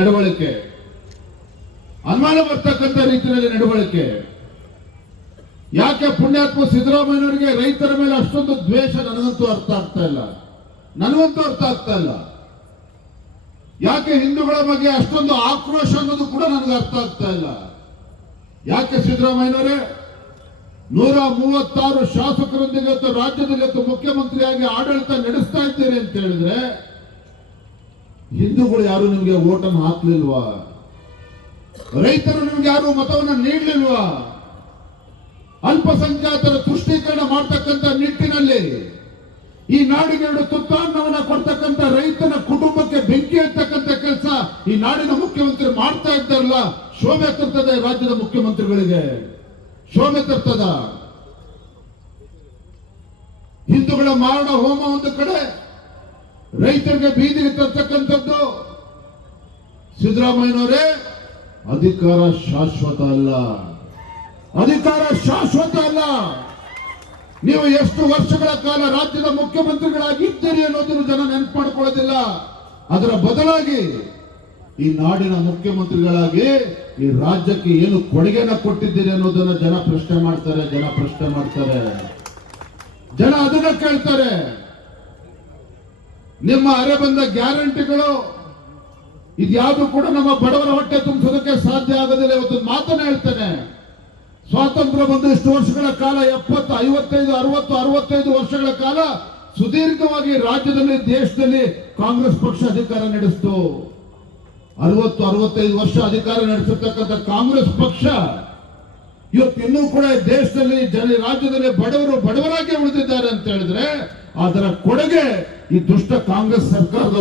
ನಡವಳಿಕೆ, ಅನುಮಾನ ಬರ್ತಕ್ಕಂಥ ರೀತಿಯಲ್ಲಿ ನಡವಳಿಕೆ. ಯಾಕೆ ಪುಣ್ಯಾತ್ಮ ಸಿದ್ದರಾಮಯ್ಯನವರಿಗೆ ರೈತರ ಮೇಲೆ ಅಷ್ಟೊಂದು ದ್ವೇಷ ನನಗಂತೂ ಅರ್ಥ ಆಗ್ತಾ ಇಲ್ಲ. ಯಾಕೆ ಹಿಂದೂಗಳ ಬಗ್ಗೆ ಅಷ್ಟೊಂದು ಆಕ್ರೋಶ ಅನ್ನೋದು ಕೂಡ ನನಗೆ ಅರ್ಥ ಆಗ್ತಾ ಇಲ್ಲ. ಯಾಕೆ ಸಿದ್ದರಾಮಯ್ಯನವರೇ 136 ಶಾಸಕರೊಂದಿಗೆ ರಾಜ್ಯದಲ್ಲಿ ಮುಖ್ಯಮಂತ್ರಿಯಾಗಿ ಆಡಳಿತ ನಡೆಸ್ತಾ ಇದ್ದೀರಿ ಅಂತ ಹೇಳಿದ್ರೆ ಹಿಂದೂಗಳು ಯಾರು ನಿಮಗೆ ಓಟನ್ನು ಹಾಕ್ಲಿಲ್ವಾ? ರೈತರು ನಿಮ್ಗೆ ಯಾರು ಮತವನ್ನು ನೀಡಲಿಲ್ವಾ? ಅಲ್ಪಸಂಖ್ಯಾತರ ತುಷ್ಟೀಕರಣ ಮಾಡತಕ್ಕಂಥ ನಿಟ್ಟಿನಲ್ಲಿ ಈ ನಾಡಿಗೆ 2 ತುತ್ತಾನ್ನವನ್ನ ಕೊಡ್ತಕ್ಕಂಥ ರೈತನ ಕುಟುಂಬಕ್ಕೆ ಬೆಂಕಿ ಹಚ್ಚತಕ್ಕಂಥ ಕೆಲಸ ಈ ನಾಡಿನ ಮುಖ್ಯಮಂತ್ರಿ ಮಾಡ್ತಾ ಇದ್ದಾರಲ್ಲ, ಶೋಭೆ ತರ್ತದೆ. ರಾಜ್ಯದ ಮುಖ್ಯಮಂತ್ರಿಗಳಿಗೆ ಶೋಭೆ ತರ್ತದ. ಹಿಂದೂಗಳ ಮಾರಣ ಹೋಮ ಒಂದು ಕಡೆ, ರೈತರಿಗೆ ಬೀದಿಗೆ ತರ್ತಕ್ಕಂಥದ್ದು. ಸಿದ್ದರಾಮಯ್ಯನವರೇ, ಅಧಿಕಾರ ಶಾಶ್ವತ ಅಲ್ಲ. ನೀವು ಎಷ್ಟು ವರ್ಷಗಳ ಕಾಲ ರಾಜ್ಯದ ಮುಖ್ಯಮಂತ್ರಿಗಳಾಗಿದ್ದೀರಿ ಅನ್ನೋದನ್ನು ಜನ ನೆನಪು ಮಾಡಿಕೊಳ್ಳೋದಿಲ್ಲ. ಅದರ ಬದಲಾಗಿ ಈ ನಾಡಿನ ಮುಖ್ಯಮಂತ್ರಿಗಳಾಗಿ ಈ ರಾಜ್ಯಕ್ಕೆ ಏನು ಕೊಡುಗೆನ ಕೊಟ್ಟಿದ್ದೀರಿ ಅನ್ನೋದನ್ನ ಜನ ಪ್ರಶ್ನೆ ಮಾಡ್ತಾರೆ. ಜನ ಅದನ್ನ ಕೇಳ್ತಾರೆ. ನಿಮ್ಮ ಅರೆ ಬಂದ ಗ್ಯಾರಂಟಿಗಳು ಇದ್ಯಾವುದು ಕೂಡ ನಮ್ಮ ಬಡವರ ಹೊಟ್ಟೆ ತುಂಬಿಸೋದಕ್ಕೆ ಸಾಧ್ಯ ಆಗೋದಿಲ್ಲ. ಇವತ್ತು ಮಾತನ್ನ ಹೇಳ್ತೇನೆ. ಸ್ವಾತಂತ್ರ್ಯ ಬಂದು ಇಷ್ಟು ವರ್ಷಗಳ ಕಾಲ 70, 55, 60, 65 ವರ್ಷಗಳ ಕಾಲ ಸುದೀರ್ಘವಾಗಿ ರಾಜ್ಯದಲ್ಲಿ, ದೇಶದಲ್ಲಿ ಕಾಂಗ್ರೆಸ್ ಪಕ್ಷ ಅಧಿಕಾರ ನಡೆಸಿತು. 60, 65 ವರ್ಷ ಅಧಿಕಾರ ನಡೆಸಿರ್ತಕ್ಕಂಥ ಕಾಂಗ್ರೆಸ್ ಪಕ್ಷ ಇವತ್ತು ಇನ್ನೂ ಕೂಡ ದೇಶದಲ್ಲಿ ರಾಜ್ಯದಲ್ಲಿ ಬಡವರಾಗಿ ಉಳಿದಿದ್ದಾರೆ ಅಂತ ಹೇಳಿದ್ರೆ ಅದರ ಕೊಡುಗೆ ಈ ದುಷ್ಟ ಕಾಂಗ್ರೆಸ್ ಸರ್ಕಾರದ